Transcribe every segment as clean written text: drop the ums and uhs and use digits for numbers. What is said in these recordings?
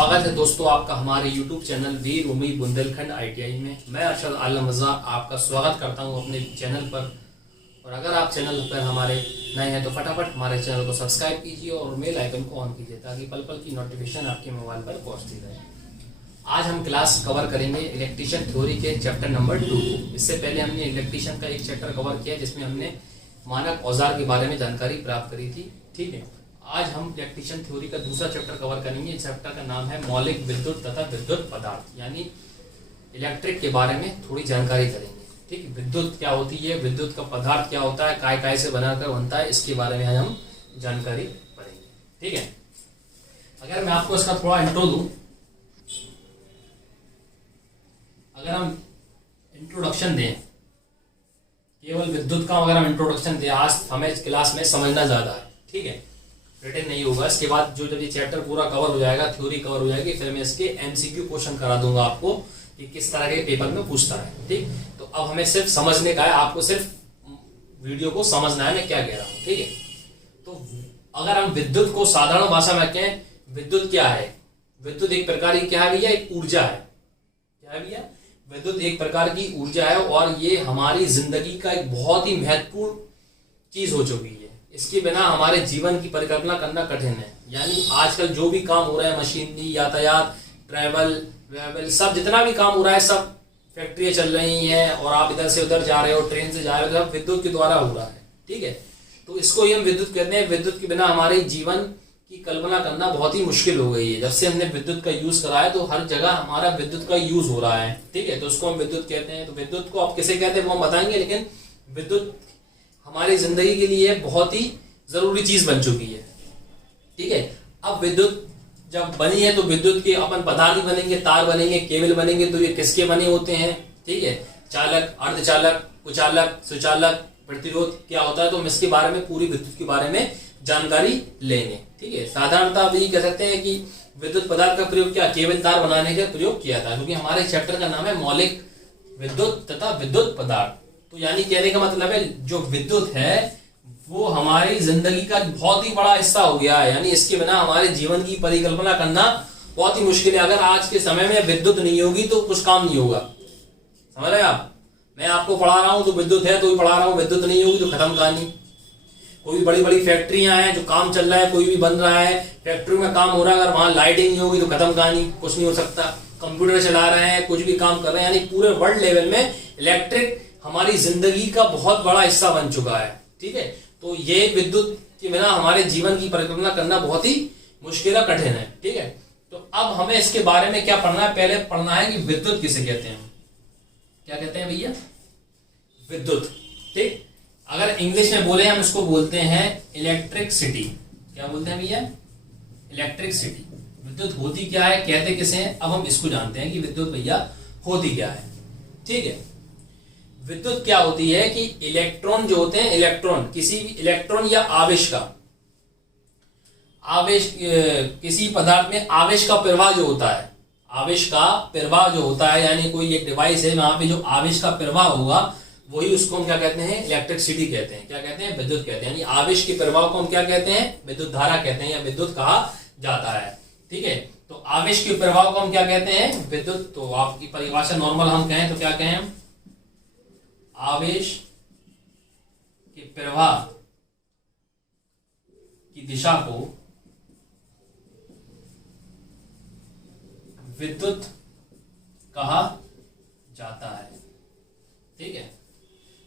स्वागत है दोस्तों आपका हमारे YouTube चैनल वीर उम्मी बुंदेलखंड ITI में। मैं अरशद आलम रज़ा आपका स्वागत करता हूं अपने चैनल पर। और अगर आप चैनल पर हमारे नए हैं तो फटाफट हमारे चैनल को सब्सक्राइब कीजिए और बेल आइकन को ऑन कीजिए ताकि पल पल की नोटिफिकेशन आपके मोबाइल पर पहुंचती रहे। आज हम क्लास कवर करेंगे इलेक्ट्रीशियन थ्योरी के चैप्टर नंबर 2। इससे पहले हमने इलेक्ट्रीशियन का एक चैप्टर कवर किया जिसमें हमने मानक औजार के बारे में जानकारी प्राप्त करी थी। ठीक है, आज हम इलेक्ट्रीशियन थ्योरी का दूसरा चैप्टर कवर करेंगे। इस चैप्टर का नाम है मौलिक विद्युत तथा विद्युत पदार्थ, यानी इलेक्ट्रिक के बारे में थोड़ी जानकारी करेंगे। ठीक, विद्युत क्या होती है, विद्युत का पदार्थ क्या होता है, काय काय से बनाकर बनता है, इसके बारे में आज हम जानकारी पढ़ेंगे। ठीक है, अगर मैं आपको इसका थोड़ा इंट्रो दूं, अगर हम इंट्रोडक्शन दें, केवल विद्युत का अगर हम इंट्रोडक्शन दें, आज हमें क्लास में समझना ज्यादा है। ठीक है, रिटन नहीं होगा। इसके बाद जब ये चैप्टर पूरा कवर हो जाएगा, थ्योरी कवर हो जाएगी, फिर मैं इसके MCQ क्वेश्चन करा दूंगा आपको कि किस तरह के पेपर में पूछता है। ठीक, तो अब हमें सिर्फ समझने का है, आपको सिर्फ वीडियो को समझना है मैं क्या कह रहा हूँ। ठीक है, तो अगर हम विद्युत को साधारण भाषा में कहें, विद्युत क्या है? विद्युत एक प्रकार की क्या है भैया? एक ऊर्जा है। क्या है भैया? विद्युत एक प्रकार की ऊर्जा है और ये हमारी जिंदगी का एक बहुत ही महत्वपूर्ण चीज हो चुकी है। इसके बिना हमारे जीवन की परिकल्पना करना कठिन है। यानी आजकल जो भी काम हो रहा है, मशीनरी, यातायात, ट्रैवल, सब जितना भी काम हो रहा है, सब फैक्ट्रियां चल रही हैं और आप इधर से उधर जा रहे हो, ट्रेन से जा रहे हो, सब विद्युत के द्वारा हो रहा है। ठीक है, तो इसको ही हम विद्युत कहते हैं। विद्युत के बिना हमारे जीवन की कल्पना करना बहुत ही मुश्किल हो गई है। जब से हमने विद्युत का यूज करा है तो हर जगह हमारा विद्युत का यूज हो रहा है। ठीक है, तो उसको हम विद्युत कहते हैं। तो विद्युत को आप किसे कहते हैं वो हम बताएंगे, लेकिन विद्युत हमारी जिंदगी के लिए बहुत ही जरूरी चीज बन चुकी है। ठीक है, अब विद्युत जब बनी है तो विद्युत के अपन पदार्थ बनेंगे, तार बनेंगे, केबल बनेंगे। तो ये किसके बने होते हैं? ठीक है, चालक, अर्धचालक, कुचालक, सुचालक, प्रतिरोध क्या होता है, तो हम इसके बारे में, पूरी विद्युत के बारे में जानकारी लेंगे। ठीक है, साधारणतः आप ये कह सकते हैं कि विद्युत पदार्थ का प्रयोग क्या, केबल तार बनाने का प्रयोग किया था, क्योंकि हमारे चैप्टर का नाम है मौलिक विद्युत तथा विद्युत पदार्थ। तो यानी कहने का मतलब है जो विद्युत है वो हमारी जिंदगी का बहुत ही बड़ा हिस्सा हो गया है। यानी इसके बिना हमारे जीवन की परिकल्पना करना बहुत ही मुश्किल है। अगर आज के समय में विद्युत नहीं होगी तो कुछ काम नहीं होगा। समझ रहे आप? मैं आपको पढ़ा रहा हूं तो विद्युत है तो भी पढ़ा रहा हूं, विद्युत नहीं होगी तो खत्म कहानी। कोई बड़ी बड़ी फैक्ट्रियां हैं जो काम चल रहा है, कोई भी बन रहा है, फैक्ट्री में काम हो रहा है, अगर वहां लाइटिंग नहीं होगी तो खत्म कहानी, कुछ नहीं हो सकता। कंप्यूटर चला रहे हैं, कुछ भी काम कर रहे हैं, यानी पूरे वर्ल्ड लेवल में इलेक्ट्रिक हमारी जिंदगी का बहुत बड़ा हिस्सा बन चुका है। ठीक है, तो ये विद्युत के बिना हमारे जीवन की परिकल्पना करना बहुत ही मुश्किल और कठिन है। ठीक है, तो अब हमें इसके बारे में क्या पढ़ना है? पहले पढ़ना है कि विद्युत किसे कहते हैं। क्या कहते हैं भैया? विद्युत। ठीक, अगर इंग्लिश में बोले हम इसको बोलते हैं इलेक्ट्रिसिटी। क्या बोलते हैं भैया? इलेक्ट्रिसिटी। विद्युत होती क्या है, कहते किसे हैं, अब हम इसको जानते हैं कि विद्युत भैया होती क्या है। ठीक है, विद्युत क्या होती है कि इलेक्ट्रॉन जो होते हैं, इलेक्ट्रॉन, किसी भी इलेक्ट्रॉन या आवेश का, आवेश किसी पदार्थ में आवेश का प्रवाह जो होता है, आवेश का प्रवाह जो होता है, यानी कोई एक डिवाइस है वहां पे जो आवेश का प्रवाह होगा, वही उसको हम क्या कहते हैं? इलेक्ट्रिसिटी कहते हैं। क्या कहते हैं? विद्युत कहते हैं। यानी आवेश के प्रवाह को हम क्या कहते हैं? विद्युत धारा कहते हैं या विद्युत कहा जाता है। ठीक है, तो आवेश के प्रवाह को हम क्या कहते हैं? विद्युत। तो आपकी परिभाषा नॉर्मल हम कहें तो क्या कहें? आवेश के प्रवाह की दिशा को विद्युत कहा जाता है। ठीक है,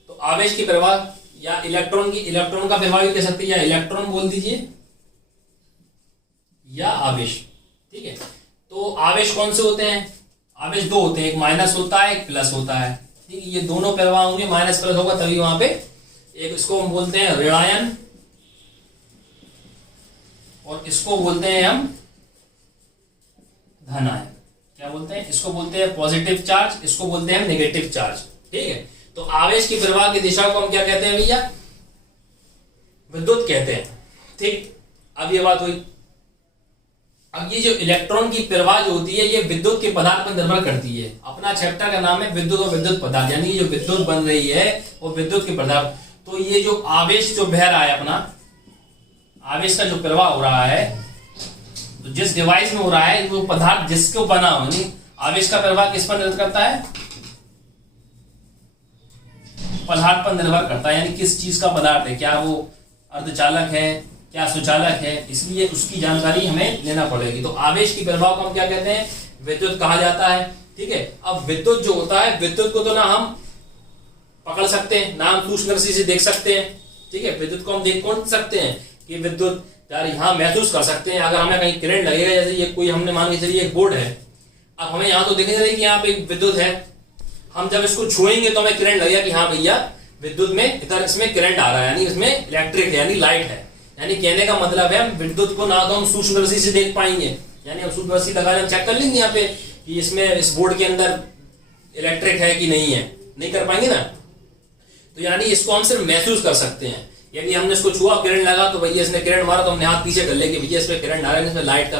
तो आवेश की प्रवाह या इलेक्ट्रॉन का प्रवाह भी कह सकते हैं, या इलेक्ट्रॉन बोल दीजिए या आवेश। ठीक है, तो आवेश कौन से होते हैं? आवेश दो होते हैं, एक माइनस होता है, एक प्लस होता है। ठीक है, ये दोनों प्रवाह होंगे, माइनस प्लस होगा तभी वहां पे एक, इसको हम बोलते हैं ऋणायन और इसको बोलते हैं हम धनायन। क्या बोलते हैं? इसको बोलते हैं पॉजिटिव चार्ज, इसको बोलते हैं नेगेटिव चार्ज। ठीक है, तो आवेश की प्रवाह की दिशा को हम क्या कहते हैं भैया? विद्युत कहते हैं। ठीक, अब ये बात हुई। अब ये जो इलेक्ट्रॉन की प्रवाह जो होती है, ये विद्युत के पदार्थ पर निर्भर करती है। अपना चैप्टर का नाम है विद्युत और विद्युत पदार्थ, यानी जो विद्युत बन रही है वो विद्युत के पदार्थ। तो ये जो आवेश जो बह रहा है, अपना आवेश का जो प्रवाह हो रहा है, तो जिस डिवाइस में हो रहा है वो पदार्थ जिसको बना हो, यानी आवेश का प्रवाह किस पर निर्भर करता है, पदार्थ पर निर्भर करता है, यानी किस चीज का पदार्थ है, क्या वो अर्धचालक है, क्या सुचालक है, इसलिए उसकी जानकारी हमें लेना पड़ेगी। तो आवेश की प्रवाह को हम क्या कहते हैं, विद्युत कहा जाता है। ठीक है, अब विद्युत जो होता है, विद्युत को तो ना हम पकड़ सकते हैं, ना हम सूक्ष्म दृष्टि से देख सकते हैं। ठीक है, विद्युत को हम देख कौन सकते हैं कि विद्युत यार यहाँ महसूस कर सकते हैं। अगर हमें कहीं करंट लगेगा, जैसे ये कोई हमने मान के चलिए एक बोर्ड है, अब हमें यहाँ तो दिखने चलिए कि यहाँ पे विद्युत है, हम जब इसको छुएंगे तो हमें करंट लगेगा कि हाँ भैया विद्युत में इधर इसमें करंट आ रहा है, यानी इसमें इलेक्ट्रिक है, यानी लाइट है। यानी कहने का मतलब है हम विद्युत को ना तो हम सूक्ष्म दृष्टि से देख पाएंगे, यानी हम सूक्ष्म दृष्टि लगा हम चेक कर लेंगे यहाँ पे कि इसमें इस बोर्ड के अंदर इलेक्ट्रिक है कि नहीं है, नहीं कर पाएंगे ना। तो यानी इसको हम सिर्फ महसूस कर सकते हैं। यदि हमने इसको छुआ, करंट लगा, तो भैया इसने करंट मारा तो हमने हाथ पीछे कर लेंगे, भैया इसमें करंट आ रहा है, इसमें लाइट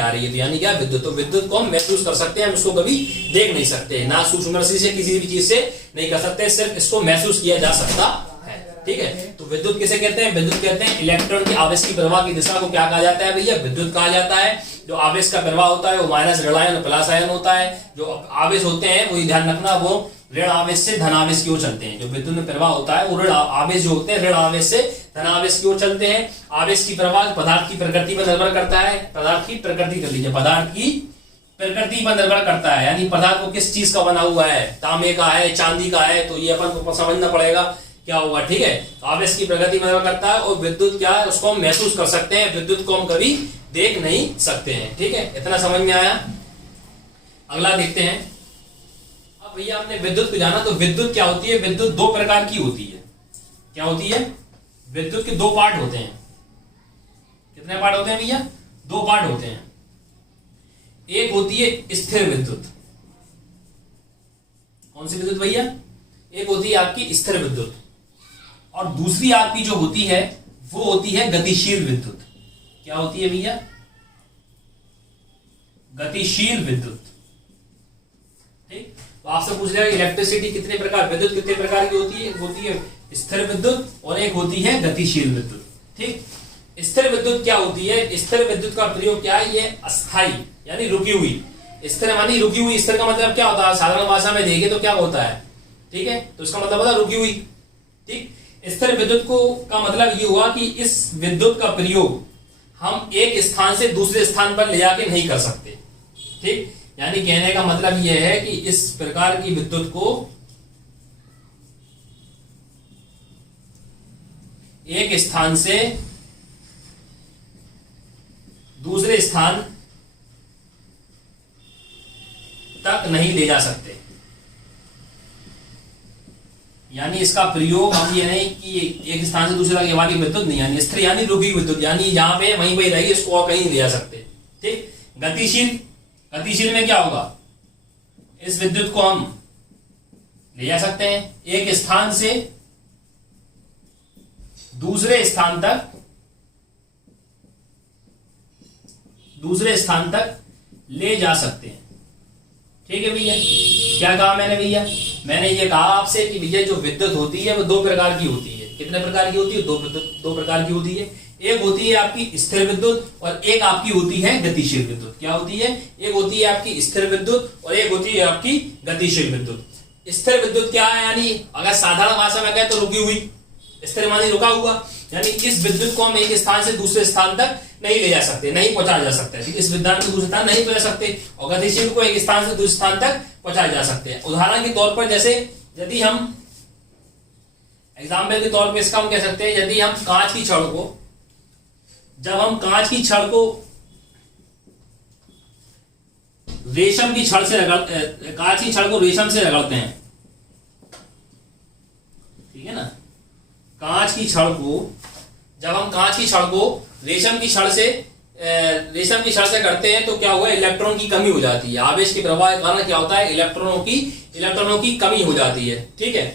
आ रही है, तो यानी क्या विद्युत। तो विद्युत को हम महसूस कर सकते हैं, हम इसको कभी देख नहीं सकते, ना सूक्ष्म दृष्टि से किसी भी चीज से नहीं कर सकते, सिर्फ इसको महसूस किया जा सकता है। ठीक है, तो विद्युत किसे कहते हैं, विद्युत कहते हैं इलेक्ट्रॉन की आवेश की प्रवाह की दिशा को क्या कहा जाता है भैया, विद्युत कहा जाता है। जो आवेश का प्रवाह होता है वो माइनस ऋण आयन प्लस आयन होता है। जो आवेश होते हैं वो ध्यान रखना, वो ऋण आवेश से धन आवेश की ओर चलते हैं। जो विद्युत में प्रवाह होता है वो ऋण आवेश जो होते हैं ऋण आवेश से धन आवेश की ओर चलते हैं। आवेश की प्रवाह पदार्थ की प्रकृति पर निर्भर करता है, पदार्थ की प्रकृति कर लीजिए, पदार्थ की प्रकृति पर निर्भर करता है, यानी पदार्थ को किस चीज का बना हुआ है, तांबे का है, चांदी का है, तो ये अपन को समझना पड़ेगा क्या होगा। ठीक है, आवेश की प्रकृति पर निर्भर करता है। और विद्युत क्या है, उसको हम महसूस कर सकते हैं, विद्युत को हम कभी देख नहीं सकते हैं। ठीक है, इतना समझ में आया। अगला देखते हैं। अब भैया हमने विद्युत को जाना, तो विद्युत क्या होती है, विद्युत दो प्रकार की होती है। क्या होती है, विद्युत के दो पार्ट होते हैं। कितने पार्ट होते हैं भैया, दो पार्ट होते हैं। एक होती है स्थिर विद्युत। कौन सी विद्युत भैया, एक होती है आपकी स्थिर विद्युत, और दूसरी आपकी जो होती है वो होती है गतिशील विद्युत। क्या होती है भैया, गतिशील विद्युत। ठीक, तो आपसे पूछ रहा है इलेक्ट्रिसिटी कितने प्रकार, विद्युत कितने प्रकार की होती है, होती है स्थिर विद्युत और एक होती है गतिशील विद्युत। ठीक, स्थिर विद्युत क्या होती है, स्थिर विद्युत का प्रयोग क्या है, ये अस्थाई यानी रुकी हुई, स्थिर मानी रुकी हुई। स्थिर का मतलब क्या होता है, साधारण भाषा में देखें तो क्या होता है, ठीक है, तो इसका मतलब होता है रुकी हुई। ठीक, स्थिर विद्युत को का मतलब ये हुआ कि इस विद्युत का प्रयोग हम एक स्थान से दूसरे स्थान पर ले जाके नहीं कर सकते। ठीक, यानी कहने का मतलब यह है कि इस प्रकार की विद्युत को एक स्थान से दूसरे स्थान तक नहीं ले जा सकते। यानी इसका प्रयोग हम ये नहीं कि एक स्थान से दूसरे तक ये वाली विद्युत नहीं, यानी स्थिर यानी रुकी विद्युत, यानी जहां पे वहीं वहीं रहेगी, इसको और कहीं नहीं ले जा सकते। ठीक, गतिशील, गतिशील में क्या होगा, इस विद्युत को हम ले जा सकते हैं एक स्थान से दूसरे स्थान तक, दूसरे स्थान तक ले जा सकते हैं। ठीक है भैया, क्या कहा मैंने भैया, मैंने ये कहा आपसे कि भैया जो विद्युत होती है वो दो प्रकार की होती है। कितने प्रकार की होती है, दो प्रकार की होती है। एक होती है आपकी स्थिर विद्युत और एक आपकी होती है गतिशील विद्युत। क्या होती है, एक होती है आपकी स्थिर विद्युत और एक होती है आपकी गतिशील विद्युत। स्थिर विद्युत क्या है, यानी अगर साधारण भाषा में कहें तो रुकी हुई, स्थिर मानी रुका हुआ, यानी इस विद्युत को हम एक स्थान से दूसरे स्थान तक नहीं ले जा सकते, नहीं पहुंचाया जा सकता है। इस विद्युत को दूसरे स्थान नहीं पहुंचा सकते, और गतिशील को एक स्थान से दूसरे स्थान तक पहुंचाया जा सकते हैं। उदाहरण के तौर पर जैसे यदि हम एग्जाम्पल के तौर पर इसका हम कह सकते हैं, यदि हम कांच की छड़ को, जब हम कांच की छड़ को रेशम की छड़ से रगड़, कांच की छड़ को रेशम से रगड़ते हैं, ठीक है ना, कांच की छड़ को जब हम कांच की छड़ को रेशम की छड़ से करते हैं तो क्या हुआ, इलेक्ट्रॉन की कमी हो जाती है। आवेश के प्रवाह के कारण क्या होता है, इलेक्ट्रॉनों की कमी हो जाती है। ठीक है,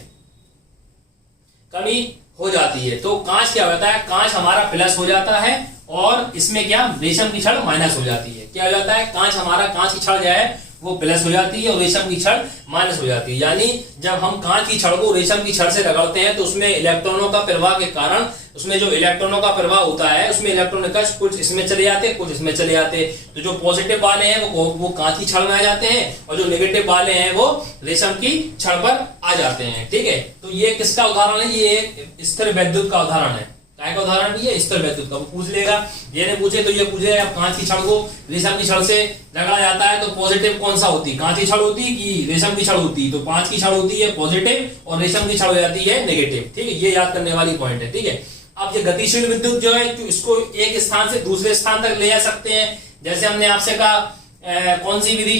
कमी हो जाती है, तो कांच क्या होता है, कांच हमारा प्लस हो जाता है और इसमें क्या रेशम की छड़ माइनस हो जाती है। क्या हो जाता है, कांच की छड़ जो है वो प्लस हो जाती है और रेशम की छड़ माइनस हो जाती है। यानी जब हम कांच की छड़ को रेशम की छड़ से रगड़ते हैं तो उसमें इलेक्ट्रॉनों का प्रवाह के कारण, उसमें जो इलेक्ट्रॉनों का प्रवाह होता है उसमें इलेक्ट्रॉन कश कुछ इसमें चले जाते, कुछ इसमें चले जाते। तो जो पॉजिटिव वाले हैं वो कांच की छड़ में आ जाते हैं और जो नेगेटिव वाले हैं वो रेशम की छड़ पर आ जाते हैं। ठीक है, तो ये किसका उदाहरण है? ये एक स्थिर वैद्युत का उदाहरण है। काय का उदाहरण भी है? स्थिर वैद्युत का। वो पूछ लेगा, ये नहीं पूछे तो ये पूछे अब कांच की छड़ को रेशम की छड़ से रगड़ा जाता है तो पॉजिटिव कौन सा होती है? कांच की छड़ होती है कि रेशम की छड़ होती है? तो कांच की छड़ होती है पॉजिटिव और रेशम की छड़ हो जाती है नेगेटिव। ठीक है, ये याद करने वाली पॉइंट है। ठीक है, अब ये गतिशील विद्युत जो है तो इसको एक स्थान से दूसरे स्थान तक ले जा सकते हैं। जैसे हमने आपसे कहा कौन सी विधि,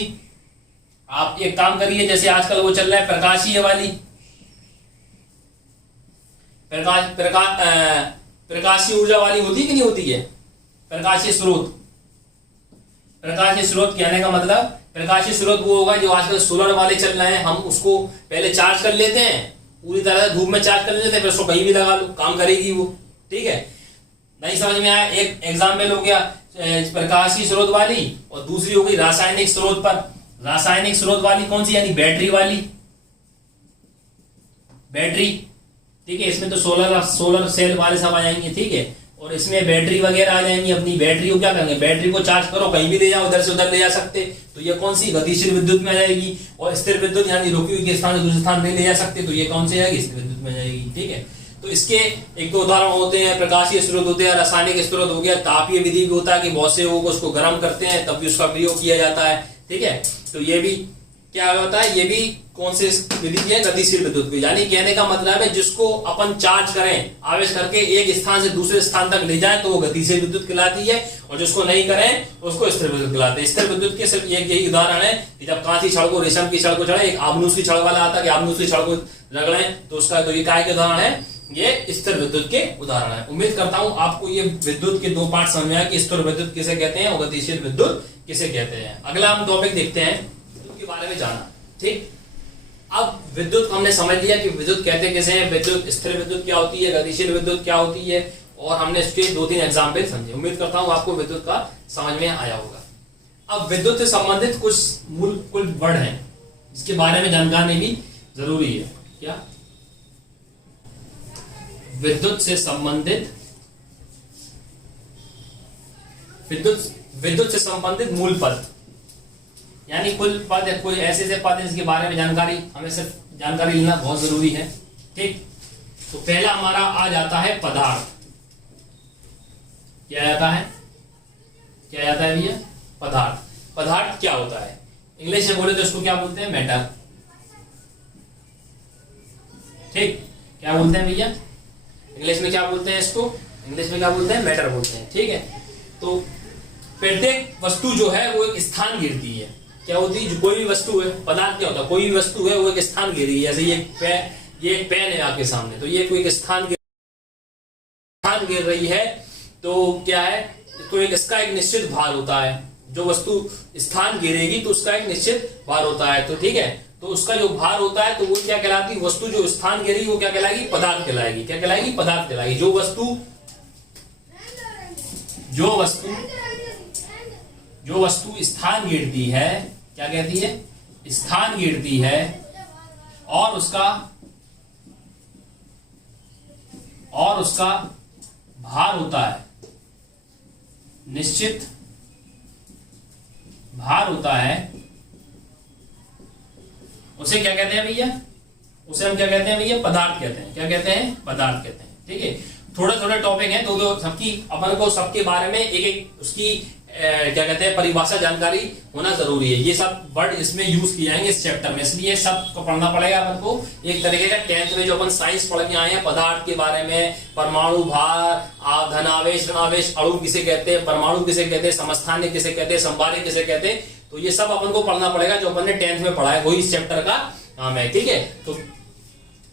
आप एक काम करिए, जैसे आजकल वो चल रहा है प्रकाशीय वाली, प्रकाशीय ऊर्जा वाली होती है कि नहीं होती है? प्रकाशीय स्रोत। प्रकाशीय स्रोत कहने का मतलब, प्रकाशीय स्रोत वो होगा जो आजकल सोलर वाले चल रहे हैं। हम उसको पहले चार्ज कर लेते हैं, पूरी तरह से धूप में चार्ज कर लेते हैं, फिर उसको कहीं भी लगा लो, काम करेगी वो। ठीक है, नहीं समझ में आया? एक एग्जाम्पल हो गया प्रकाशीय स्रोत वाली और दूसरी हो गई रासायनिक स्रोत पर। रासायनिक स्रोत वाली कौन सी? यानी बैटरी वाली, बैटरी। ठीक है, इसमें तो सोलर सेल वाले सब आ जाएंगे। ठीक है, और इसमें बैटरी वगैरह आ जाएंगी। अपनी बैटरी को क्या करेंगे? बैटरी को चार्ज करो, कहीं भी ले जाओ, उधर से उधर ले जा सकते। तो ये कौन सी? गतिशील विद्युत में आ जाएगी। और स्थिर विद्युत यानी रुकी हुई के स्थान से दूसरे स्थान नहीं ले जा सकते, तो ये कौन सी आएगी? स्थिर विद्युत में आ जाएगी। ठीक है, तो इसके एक दो उदाहरण होते हैं, प्रकाशीय स्रोत होते हैं, रासायनिक स्रोत हो गया, तापीय विधि भी होता है कि बहुत से लोग उसको गर्म करते हैं तब भी उसका प्रयोग किया जाता है। ठीक है, तो ये भी क्या होता है? ये भी कौन सी विधि है? गतिशील विद्युत की। यानी कहने का मतलब है जिसको अपन चार्ज करें, आवेश करके एक स्थान से दूसरे स्थान तक ले जाए तो वो गतिशील विद्युत कहलाती है, और जिसको नहीं करें उसको स्थिर विद्युत कहलाते हैं। स्थिर विद्युत के सिर्फ एक यही उदाहरण है कि जब कांच की छड़ को रेशम की छड़ को चढ़े, एक आमनूस की छड़ वाला आता है कि आमनूस की छड़ को रगड़े, तो उसका तो ये काय के उदाहरण है? ये स्थिर विद्युत के उदाहरण है। उम्मीद करता हूं आपको ये विद्युत के दो पार्ट समझ में आया कि स्थिर विद्युत किसे कहते हैं और गतिशील विद्युत किसे कहते हैं। अगला हम टॉपिक देखते हैं विद्युत के बारे में जाना। ठीक, अब विद्युत हमने समझ लिया कि विद्युत कहते किसे हैं, विद्युत स्थिर विद्युत क्या होती है, गतिशील विद्युत क्या होती है, और हमने इसके दो तीन एग्जाम्पल समझे। उम्मीद करता हूं आपको विद्युत का समझ में आया होगा। अब विद्युत से संबंधित कुछ वर्ड हैं जिसके बारे में जानकारी भी जरूरी है। क्या? विद्युत से संबंधित मूल पद, यानी कुल पद, कोई ऐसे पद है जिसके बारे में जानकारी, हमें सिर्फ जानकारी लेना बहुत जरूरी है। ठीक, तो पहला हमारा आ जाता है पदार्थ। क्या आता है? क्या आता है भैया? पदार्थ। पदार्थ क्या होता है? इंग्लिश में बोले तो इसको क्या बोलते हैं? मैटर। ठीक, क्या बोलते हैं भैया? इंग्लिश में क्या बोलते हैं इसको? इंग्लिश में क्या बोलते हैं? मैटर बोलते हैं। ठीक है, तो प्रत्येक वस्तु जो है वो एक स्थान घेरती है। क्या होती है? जो कोई भी वस्तु है, पदार्थ क्या होता है? कोई भी वस्तु है वो एक स्थान घेर रही है। जैसे ये एक पेन है आपके सामने, तो ये कोई एक स्थान घेर रही है, तो क्या है? तो इसका एक निश्चित भार होता है। जो वस्तु स्थान घेरेगी तो उसका एक निश्चित भार होता है। तो ठीक है, तो उसका जो भार होता है तो वो क्या कहलाती है? वस्तु जो स्थान घेरेगी वो क्या कहलाएगी? पदार्थ कहलाएगी। क्या कहलाएगी? पदार्थ कहलाएगी। जो वस्तु स्थान घेरती है, क्या कहती है? स्थान घेरती है, और उसका भार होता है, निश्चित भार होता है, उसे क्या कहते हैं भैया? उसे हम क्या कहते हैं भैया? पदार्थ कहते हैं। क्या कहते हैं? पदार्थ कहते हैं। ठीक है, थोड़े थोड़े टॉपिक हैं तो जो सबकी अपन को सबके बारे में एक एक उसकी क्या कहते हैं परिभाषा जानकारी होना जरूरी है। ये सब वर्ड इसमें यूज किए जाएंगे इस चैप्टर में, इसलिए सबको पढ़ना पड़ेगा अपन को। एक तरीके का 10th में जो अपन साइंस पढ़ के आए हैं पदार्थ के बारे में, परमाणु, भार, धनावेश, ऋणावेश, अणु किसे कहते हैं, परमाणु किसे कहते हैं, समस्थानिक किसे कहते हैं, संभारिक किसे कहते हैं, तो ये सब अपन को पढ़ना पड़ेगा। जो अपन ने 10th में पढ़ा है वही इस चैप्टर का नाम है। ठीक है, तो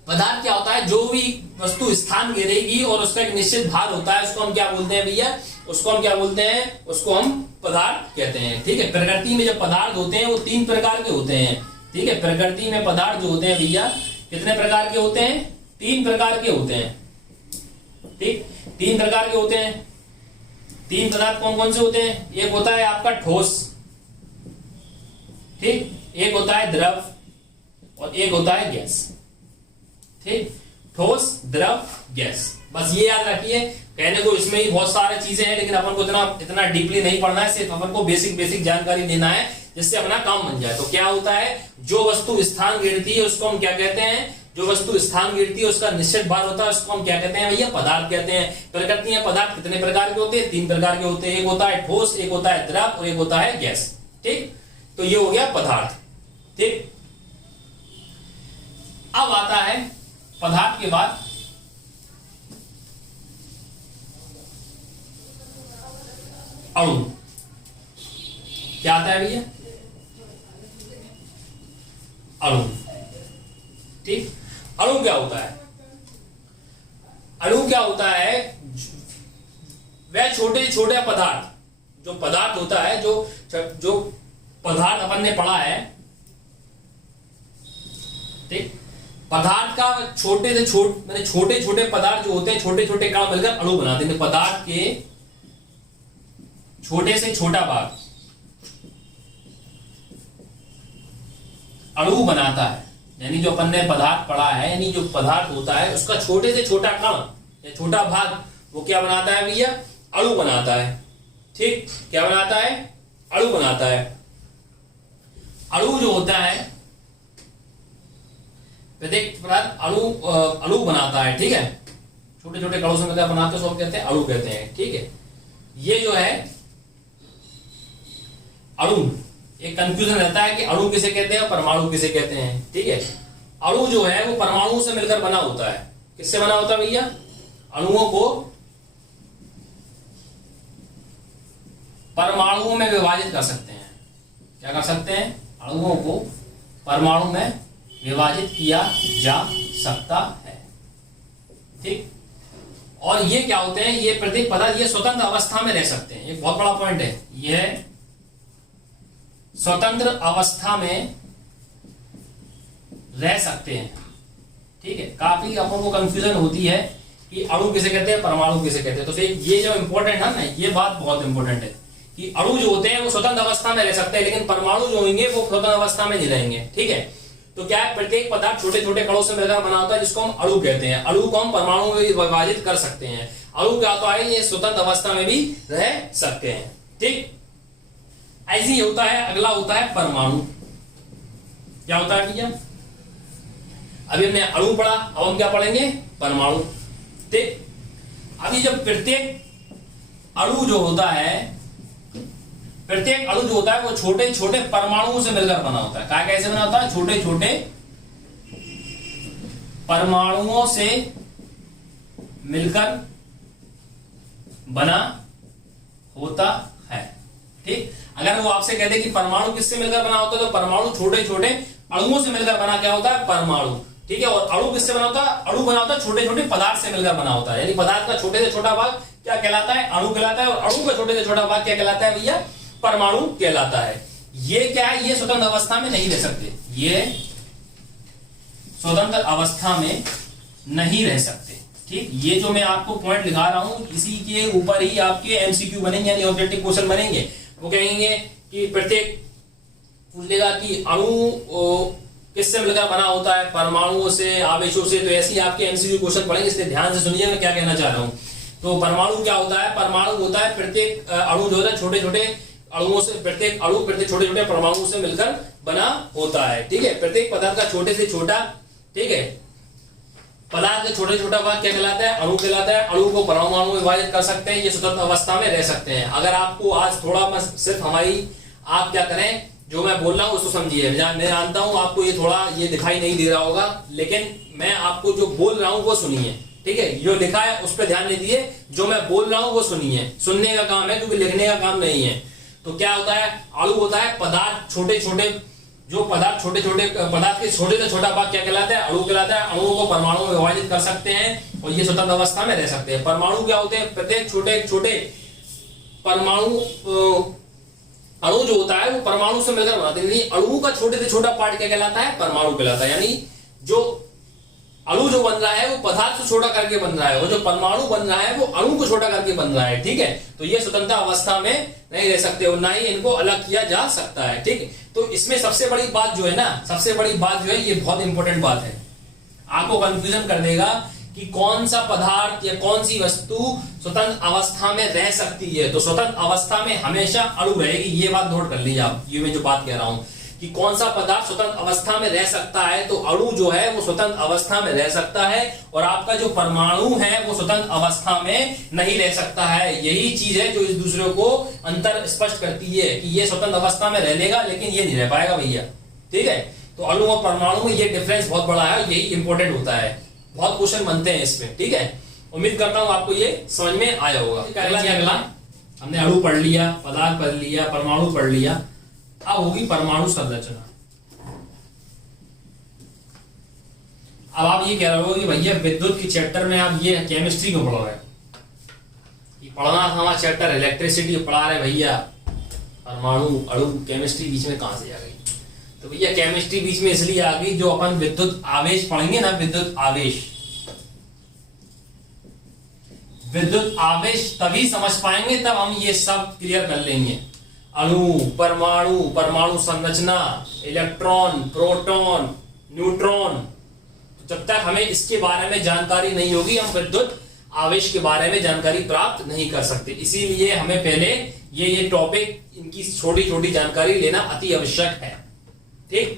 पदार्थ क्या होता है? जो भी वस्तु स्थान घेरेगी और उसका एक निश्चित भार होता है, उसको हम क्या बोलते हैं भैया? उसको हम क्या बोलते हैं? उसको हम पदार्थ कहते हैं। ठीक है, प्रकृति में जब पदार्थ होते हैं वो 3 प्रकार के होते हैं। ठीक है, प्रकृति में पदार्थ जो होते हैं भैया कितने प्रकार के होते हैं? 3 प्रकार के होते हैं। ठीक, 3 प्रकार के होते हैं। 3 पदार्थ कौन कौन से होते हैं? एक होता है आपका ठोस, ठीक, एक होता है द्रव और एक होता है गैस। ठीक, ठोस, द्रव, गैस, बस ये याद रखिए। कहने को इसमें ही बहुत सारी चीजें हैं, लेकिन अपन को इतना डीपली नहीं पढ़ना है, सिर्फ अपन को बेसिक जानकारी लेना है जिससे अपना काम बन जाए। तो क्या होता है, जो वस्तु स्थान घेरती है उसको हम क्या कहते हैं, जो वस्तु स्थान घेरती है उसका निश्चित भार होता है उसको हम क्या कहते हैं भैया, पदार्थ कहते हैं। प्रकृति पदार्थ कितने प्रकार के होते हैं, 3 प्रकार के होते हैं, एक होता है ठोस, एक होता है द्रव और एक होता है गैस। ठीक, तो ये हो गया पदार्थ। ठीक, अब आता है पदार्थ के बाद अणु। क्या आता है भैया, अणु। ठीक, अणु क्या होता है, अणु क्या होता है, वह छोटे छोटे पदार्थ, जो पदार्थ होता है, जो पदार्थ अपन ने पढ़ा है। ठीक, पदार्थ का छोटे से छोटे छोटे पदार्थ जो होते हैं, छोटे छोटे कण मिलकर अणु बनाते हैं। पदार्थ के छोटे से छोटा भाग अणु बनाता है, यानी जो अपन ने पदार्थ पढ़ा है, यानी जो पदार्थ होता है उसका छोटे से छोटा कण या छोटा भाग वो क्या बनाता है भैया, अणु बनाता है। ठीक, क्या बनाता है, अणु बनाता है। अणु जो होता है, प्रत्येक पदार्थ अणु बनाता है। ठीक है, छोटे छोटे कणों से मिलकर बनाते हैं, उसको कहते हैं अणु कहते हैं। ठीक है, ये जो है अणु, एक कंफ्यूजन रहता है कि अणु किसे कहते हैं और परमाणु किसे कहते हैं। ठीक है, अणु जो है वो परमाणु से मिलकर बना होता है। किससे बना होता है भैया, अणुओं को परमाणुओं में विभाजित कर सकते हैं। क्या कर सकते हैं, अणुओं को परमाणु में विभाजित किया जा सकता है। ठीक, और ये क्या होते हैं, ये प्रत्येक पदार्थ ये स्वतंत्र अवस्था में रह सकते हैं। एक बहुत बड़ा पॉइंट है, ये स्वतंत्र अवस्था में रह सकते हैं। ठीक है, काफी अपन को कंफ्यूजन होती है कि अणु किसे कहते हैं, परमाणु किसे कहते हैं। तो ये जो इंपॉर्टेंट है ना, ये बात बहुत इंपॉर्टेंट है कि अणु जो होते हैं वो स्वतंत्र अवस्था में रह सकते हैं, लेकिन परमाणु जो होंगे वो स्वतंत्र अवस्था में नहीं रहेंगे। ठीक है, तो क्या है, प्रत्येक पदार्थ छोटे छोटे कणों से मिलकर बना होता है, जिसको हम अणु कहते हैं। अणु को हम परमाणु में विभाजित कर सकते हैं। अणु क्या होता है, ये स्वतंत्र अवस्था में भी रह सकते हैं। ठीक, ऐसे ही होता है। अगला होता है परमाणु। क्या होता है भैया, अभी हमने अणु पढ़ा, अब हम क्या पढ़ेंगे, परमाणु। ठीक, अभी जब प्रत्येक अणु जो होता है, प्रत्येक अणु जो होता है वो छोटे छोटे परमाणुओं से मिलकर बना होता है। क्या कैसे बना होता है, छोटे छोटे परमाणुओं से मिलकर बना होता है। ठीक, अगर वो आपसे कहते कि परमाणु किससे मिलकर बना होता है, तो परमाणु छोटे छोटे अणुओं से मिलकर बना क्या होता है, परमाणु। ठीक है, और अणु किससे बना होता है, अणु बना होता है छोटे छोटे पदार्थ से मिलकर बना होता है। यानी पदार्थ का छोटे से छोटा भाग क्या कहलाता है, अणु कहलाता है, और अणु का छोटे से छोटा भाग क्या कहलाता है भैया, परमाणु कहलाता है। ये क्या है, ये स्वतंत्र अवस्था में नहीं रह सकते, ये स्वतंत्र अवस्था में नहीं रह सकते। ठीक, ये जो मैं आपको पॉइंट लिखा रहा हूं, इसी के ऊपर ही आपके एमसीक्यू बनेंगे, यानी ऑब्जेक्टिव क्वेश्चन बनेंगे। वो कहेंगे कि प्रत्येक पूछ लेगा कि अणु किससे मिलकर बना होता है, परमाणुओं से, आवेशों से। तो ऐसे ही आपके एमसीक्यू क्वेश्चन पढ़ेंगे, इसलिए ध्यान से सुनिए मैं क्या कहना चाह रहा हूं। तो परमाणु क्या होता है, परमाणु होता है प्रत्येक अणु जो है छोटे छोटे अणुओं से, प्रत्येक अणु प्रत्येक छोटे छोटे परमाणुओं से मिलकर बना होता है। ठीक है, प्रत्येक पदार्थ का छोटे से छोटा, ठीक है, पदार्थ का छोटे छोटा भाग क्या कहलाता है, अणु कहलाता है। अणु को परमाणु में विभाजित कर सकते हैं, ये स्वतंत्र अवस्था में रह सकते हैं। अगर आपको आज थोड़ा मैं सिर्फ हमारी, आप क्या करें, जो मैं बोल रहा हूं उसको समझिए। मैं जानता हूं आपको ये थोड़ा ये दिखाई नहीं दे रहा होगा, लेकिन मैं आपको जो बोल रहा हूं वो सुनिए। ठीक है, जो लिखा है उस पर ध्यान नहीं दिए, जो मैं बोल रहा हूं वो सुनिए। सुनने का काम है, क्योंकि लिखने का काम नहीं है। तो क्या होता है, अणु होता है पदार्थ छोटे छोटे, जो पदार्थ छोटे छोटे पदार्थ के छोटे से छोटा भाग क्या कहलाता है, अणु कहलाता है। अणुओं को परमाणु में विभाजित कर सकते हैं और ये स्वतंत्र अवस्था में रह सकते हैं। परमाणु क्या होते हैं, प्रत्येक छोटे छोटे परमाणु, अणु जो होता है वो परमाणु से मिलकर बनाते हैं। अणु का छोटे से छोटा पार्ट क्या कहलाता है, परमाणु कहलाता है। यानी जो अणु जो बन रहा है वो पदार्थ को छोटा करके बन रहा है, और जो परमाणु बन रहा है वो अणु को छोटा करके बन रहा है। ठीक है, तो ये स्वतंत्र अवस्था में नहीं रह सकते और ना ही इनको अलग किया जा सकता है। ठीक है, तो इसमें सबसे बड़ी बात जो है ना, सबसे बड़ी बात जो है, ये बहुत इंपॉर्टेंट बात है, आपको कंफ्यूजन कर देगा कि कौन सा पदार्थ या कौन सी वस्तु स्वतंत्र अवस्था में रह सकती है। तो स्वतंत्र अवस्था में हमेशा अणु रहेगी, ये बात नोट कर लीजिए आप। ये मैं जो बात कह रहा हूं कि कौन सा पदार्थ स्वतंत्र अवस्था में रह सकता है, तो अणु जो है वो स्वतंत्र अवस्था में रह सकता है, और आपका जो परमाणु है वो स्वतंत्र अवस्था में नहीं रह सकता है। यही चीज है जो इस दूसरे को अंतर स्पष्ट करती है कि ये स्वतंत्र अवस्था में रह लेगा लेकिन ये नहीं रह पाएगा भैया। ठीक है, तो अणु और परमाणु में ये डिफरेंस बहुत बड़ा है, यही इंपॉर्टेंट होता है, बहुत क्वेश्चन बनते हैं इसमें। ठीक है, उम्मीद करता हूं आपको ये समझ में आया होगा। अगला हमने अणु पढ़ लिया, पदार्थ पढ़ लिया, परमाणु पढ़ लिया, अब होगी परमाणु संरचना। अब आप ये कह रहे हो कि भैया विद्युत के चैप्टर में आप ये केमिस्ट्री क्यों पढ़ रहे हो? ये पढ़ना था हमारा चैप्टर इलेक्ट्रिसिटी पढ़ा रहे भैया, परमाणु अणु केमिस्ट्री बीच में कहां से आ गई? तो भैया केमिस्ट्री बीच में इसलिए आ गई, जो अपन विद्युत आवेश पढ़ेंगे ना, विद्युत आवेश, विद्युत आवेश तभी समझ पाएंगे तब हम ये सब क्लियर कर लेंगे। अणु, परमाणु, परमाणु संरचना, इलेक्ट्रॉन, प्रोटॉन, न्यूट्रॉन, तो जब तक हमें इसके बारे में जानकारी नहीं होगी हम विद्युत आवेश के बारे में जानकारी प्राप्त नहीं कर सकते। इसीलिए हमें पहले ये टॉपिक, इनकी छोटी छोटी जानकारी लेना अति आवश्यक है। ठीक,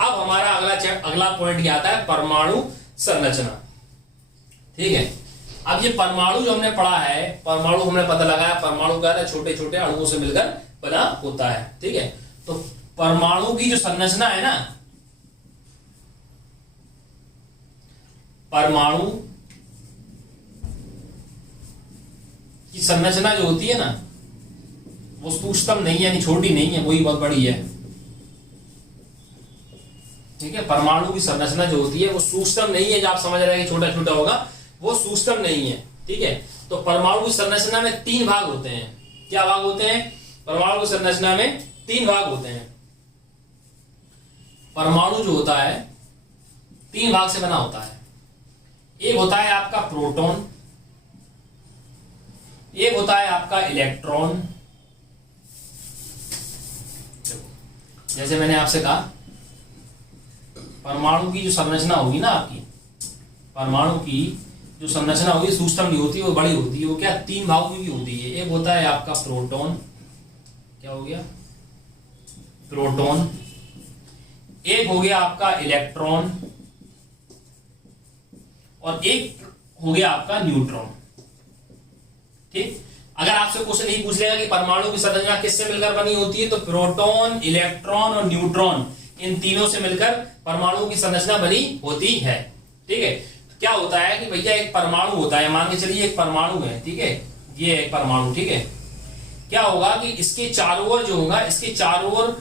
अब हमारा अगला पॉइंट क्या आता है? परमाणु संरचना। ठीक है, अब ये परमाणु जो हमने पढ़ा है, परमाणु हमने पता लगाया, परमाणु क्या है? छोटे छोटे अणुओं से मिलकर बना होता है। ठीक है, तो परमाणु की जो संरचना है ना, परमाणु की संरचना जो होती है ना, वो सूक्ष्म नहीं है, यानी छोटी नहीं है, वही बहुत बड़ी है। ठीक है, परमाणु की संरचना जो होती है वो सूक्ष्म नहीं है, जो आप समझ रहे हैं कि छोटा छोटा होगा, वो सूक्ष्म नहीं है। ठीक है, तो परमाणु की संरचना में 3 भाग होते हैं। क्या भाग होते हैं? परमाणु की संरचना में 3 भाग होते हैं। परमाणु जो होता है 3 भाग से बना होता है। एक होता है आपका प्रोटॉन, एक होता है आपका इलेक्ट्रॉन। जैसे मैंने आपसे कहा, परमाणु की जो संरचना होगी ना आपकी, परमाणु की जो संरचना होगी सूक्ष्म नहीं होती, वो बड़ी होती है। वो क्या 3 भागों की होती है। एक होता है आपका प्रोटॉन, क्या हो गया? प्रोटॉन। एक हो गया आपका इलेक्ट्रॉन, और एक हो गया आपका न्यूट्रॉन। ठीक, अगर आपसे क्वेश्चन यही पूछ लेगा कि परमाणु की संरचना किससे मिलकर बनी होती है, तो प्रोटॉन, इलेक्ट्रॉन और न्यूट्रॉन, इन तीनों से मिलकर परमाणु की संरचना बनी होती है। ठीक है, क्या होता है कि भैया एक परमाणु होता है, मान के चलिए एक परमाणु है। ठीक है, ये एक परमाणु। ठीक है, क्या होगा कि इसके चारों ओर जो होगा, इसके चारों ओर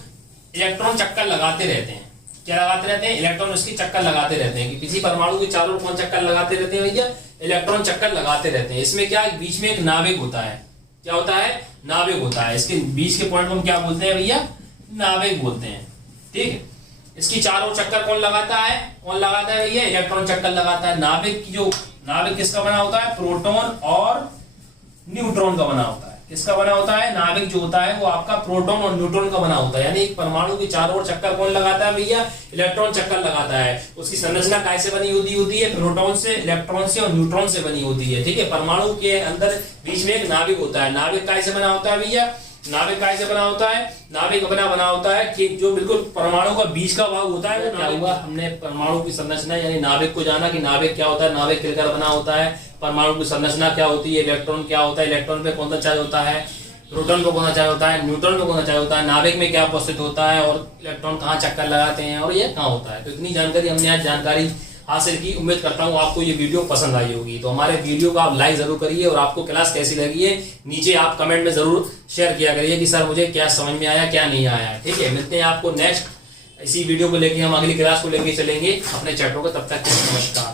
इलेक्ट्रॉन चक्कर लगाते रहते हैं। क्या लगाते रहते हैं? इलेक्ट्रॉन उसकी चक्कर लगाते रहते हैं। कि किसी परमाणु के चारों ओर कौन चक्कर लगाते रहते हैं भैया? इलेक्ट्रॉन चक्कर लगाते रहते हैं। इसमें क्या, बीच में एक नाभिक होता है। क्या होता है? नाभिक होता है। इसके बीच के पॉइंट को हम क्या बोलते हैं भैया? नाभिक बोलते हैं। ठीक है, इसकी चारों चक्कर कौन लगाता है? कौन लगाता है भैया? इलेक्ट्रॉन चक्कर लगाता है। नाभिक की जो नाभिक किसका बना होता है? प्रोटॉन और न्यूट्रॉन का बना होता है। किसका बना होता है? नाभिक जो होता है वो आपका प्रोटॉन और न्यूट्रॉन का बना होता है। यानी एक परमाणु की चारों ओर चक्कर कौन लगाता है भैया? इलेक्ट्रॉन चक्कर लगाता है। उसकी संरचना कैसे बनी होती है? प्रोटॉन से, इलेक्ट्रॉन से और न्यूट्रॉन से बनी होती है। ठीक है, परमाणु के अंदर बीच में एक नाभिक होता है। नाभिक कैसे बना होता है भैया? नाभिक कैसे बना होता है? नाभिक बना होता है कि जो बिल्कुल परमाणु का बीच का भाग होता है वो क्या हुआ? हमने परमाणु की संरचना यानी नाभिक को जाना कि नाभिक क्या होता है, नाभिक किलकर बना होता है। परमाणु की संरचना क्या होती है, इलेक्ट्रॉन क्या होता है, इलेक्ट्रॉन पे कौन सा चार्ज होता है, प्रोटॉन पे कौन सा चार्ज होता है, न्यूट्रॉन पे कौन सा चार्ज होता है, नाभिक में क्या उपस्थित होता है और इलेक्ट्रॉन कहाँ चक्कर लगाते हैं और ये कहाँ होता है। तो इतनी जानकारी हमने आज जानकारी हासिल की। उम्मीद करता हूँ आपको ये वीडियो पसंद आई होगी। तो हमारे वीडियो को आप लाइक जरूर करिए और आपको क्लास कैसी लगी है नीचे आप कमेंट में जरूर शेयर किया करिए कि सर मुझे क्या समझ में आया क्या नहीं आया। ठीक है, मिलते हैं आपको नेक्स्ट इसी वीडियो को लेके, हम अगली क्लास को लेके चलेंगे अपने चैप्टर को। तब तक नमस्कार।